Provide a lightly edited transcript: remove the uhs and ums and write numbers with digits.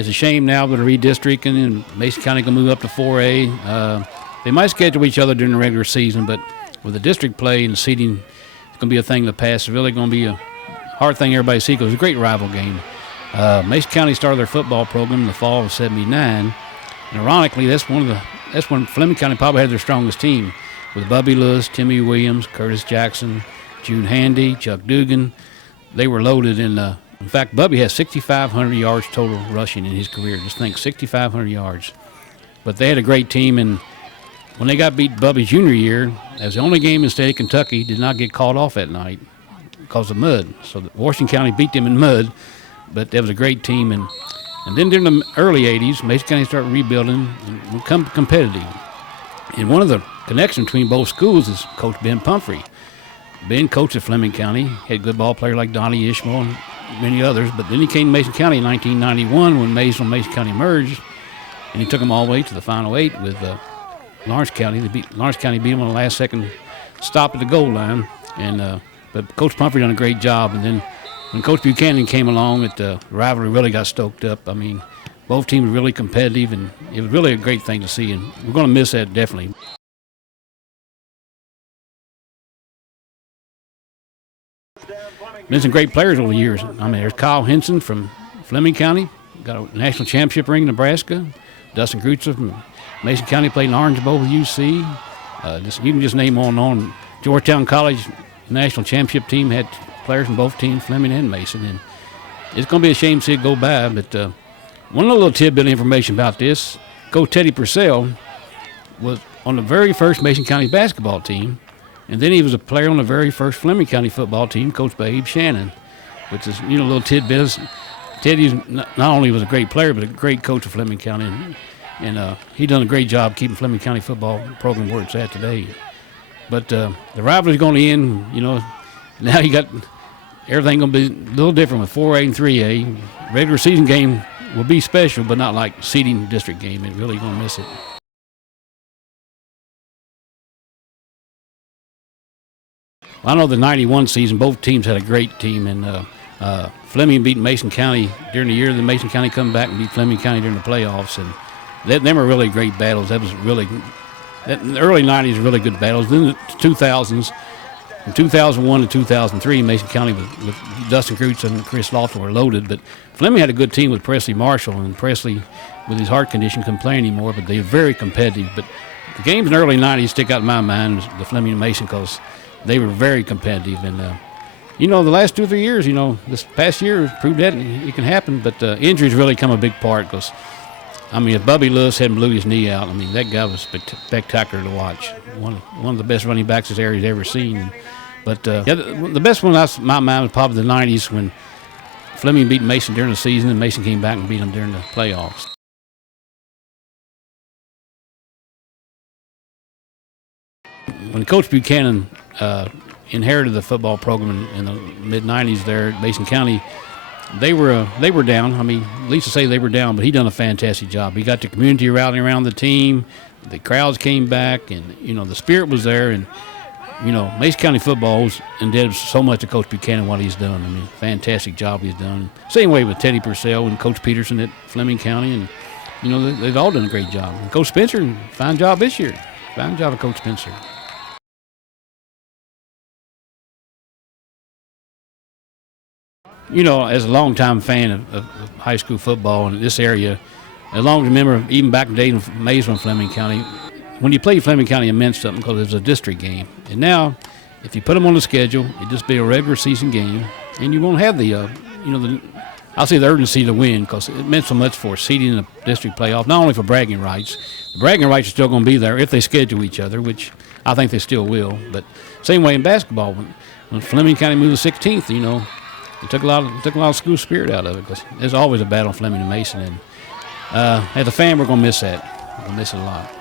It's a shame now with the redistricting and Mason County can move up to 4A. They might schedule each other during the regular season, but with the district play and seeding, it's going to be a thing of the past. It's really going to be a hard thing everybody sees because it's a great rival game. Mason County started their football program in the fall of '79, and ironically, that's when Fleming County probably had their strongest team with Bubby Lewis, Timmy Williams, Curtis Jackson, June Handy, Chuck Dugan. They were loaded in fact, Bubby has 6,500 yards total rushing in his career. Just think, 6,500 yards. But they had a great team, and when they got beat Bubby's junior year, as the only game in the state of Kentucky, did not get called off that night because of mud. So Washington County beat them in mud, but that was a great team. And then during the early 80s, Mason County started rebuilding and become competitive. And one of the connections between both schools is Coach Ben Pumphrey. Ben coached at Fleming County, had good ball players like Donnie Ishmael and many others, but then he came to Mason County in 1991 when Mason and Mason County merged, and he took them all the way to the Final Eight with Lawrence County. Lawrence County beat them on the last second stop at the goal line, but Coach Pumphrey done a great job. And then when Coach Buchanan came along, the rivalry really got stoked up. I mean, both teams were really competitive, and it was really a great thing to see, and we're going to miss that definitely. Been some great players over the years. I mean, there's Kyle Henson from Fleming County, got a national championship ring in Nebraska. Dustin Kreutzer from Mason County played in Orange Bowl with UC. You can just name on and on. Georgetown College national championship team had players from both teams, Fleming and Mason. And it's going to be a shame to see it go by. But one little tidbit of information about this, Coach Teddy Purcell was on the very first Mason County basketball team. And then he was a player on the very first Fleming County football team, coached by Abe Shannon, which is, a little tidbit. Teddy not only was a great player, but a great coach of Fleming County. And he done a great job keeping Fleming County football program where it's at today. But the rivalry's going to end, Now you got everything going to be a little different with 4A and 3A. Regular season game will be special, but not like seeding district game. It really going to miss it. I know the '91 season, both teams had a great team, and Fleming beat Mason County during the year. Then Mason County come back and beat Fleming County during the playoffs, and them were really great battles. That was really, in the early '90s, really good battles. Then the 2000s, from 2001 to 2003, Mason County with Dustin Kreutzer and Chris Lawson were loaded, but Fleming had a good team with Presley Marshall, and Presley, with his heart condition, couldn't play anymore, but they were very competitive. But the games in the early '90s stick out in my mind, the Fleming and Mason, because they were very competitive. And, the last 2 or 3 years, this past year proved that it can happen, but injuries really come a big part because, if Bubby Lewis hadn't blew his knee out, that guy was spectacular to watch. One of the best running backs this area's ever seen. But the best one in my mind was probably the '90s when Fleming beat Mason during the season and Mason came back and beat them during the playoffs. When Coach Buchanan inherited the football program in the mid-'90s there at Mason County, they were down. At least to say they were down, but he done a fantastic job. He got the community rallying around the team. The crowds came back, and the spirit was there. And Mason County football is indebted so much to Coach Buchanan what he's done. Fantastic job he's done. Same way with Teddy Purcell and Coach Peterson at Fleming County, and they've all done a great job. And Coach Spencer, fine job this year. Fine job of Coach Spencer. As a longtime fan of high school football in this area, as long as I remember, even back in the day in Mason and Fleming County, when you played Fleming County, it meant something because it was a district game. And now, if you put them on the schedule, it'd just be a regular season game, and you won't have the urgency to win because it meant so much for seeding the district playoff, not only for bragging rights. The bragging rights are still going to be there if they schedule each other, which I think they still will. But same way in basketball, when Fleming County moved to 16th, it took a lot of school spirit out of it because there's always a battle Fleming and Mason. And as a fan, we're going to miss that. We're going to miss it a lot.